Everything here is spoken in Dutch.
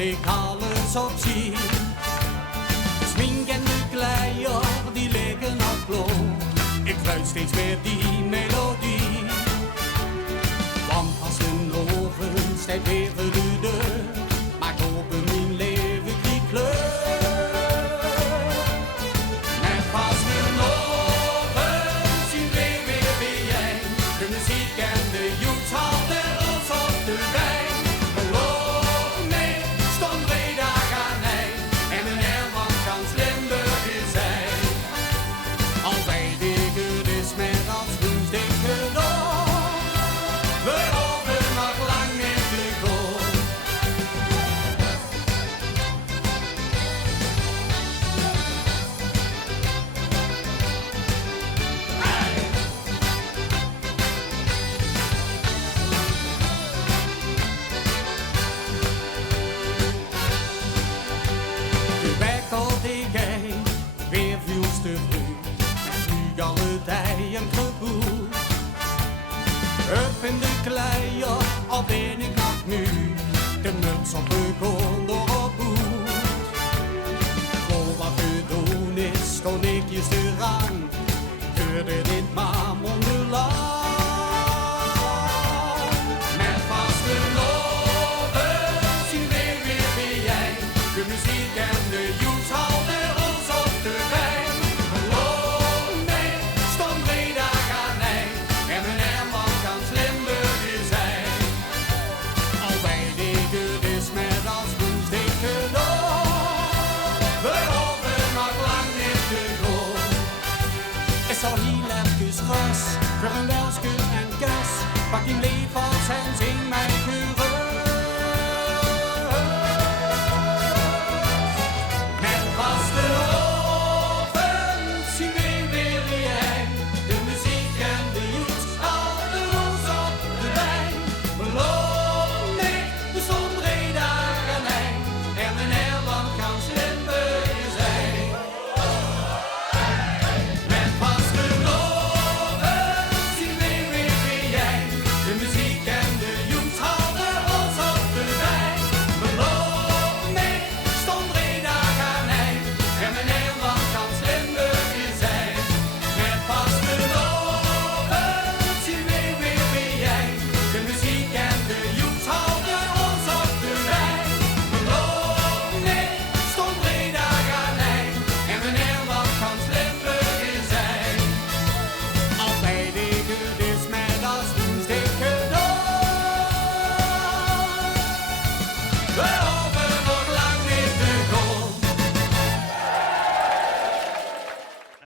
ik alles op zie. Smink en de kleier, die liggen al kloor. Ik fluit steeds weer die melodie. Want als een oven staat weer voor de deur, maakt open mijn leven die kleur. Net als een oven zien we weer jij. De muziek en de youth hadden ons op de wijn. Geloof me, stond Breda gaan hij. En een Herman kan Limburger zijn. Al bij de geur is met als woensdag gedaan. We hopen nog lang niet te gaan. De weg al jij, weer veel te vroeg. Nu alle dijen geboet. Up in de kleier, al ben ik nog nu. De muts op de gondel op boet. Voor wat te doen is, stond ik je eraan. Keurde dit maar mondelang. Met vaste loven zien we weer jij. De muziek en de youth houden ons op de wijn. Geloof me, stond Breda gaan hij. En een Herman kan Limburger zijn. Al bij de geur is met als woensdag gedaan. We hopen nog lang niet te gaan. Is al heel even gas, voor een welske en gas. Pak in leef als en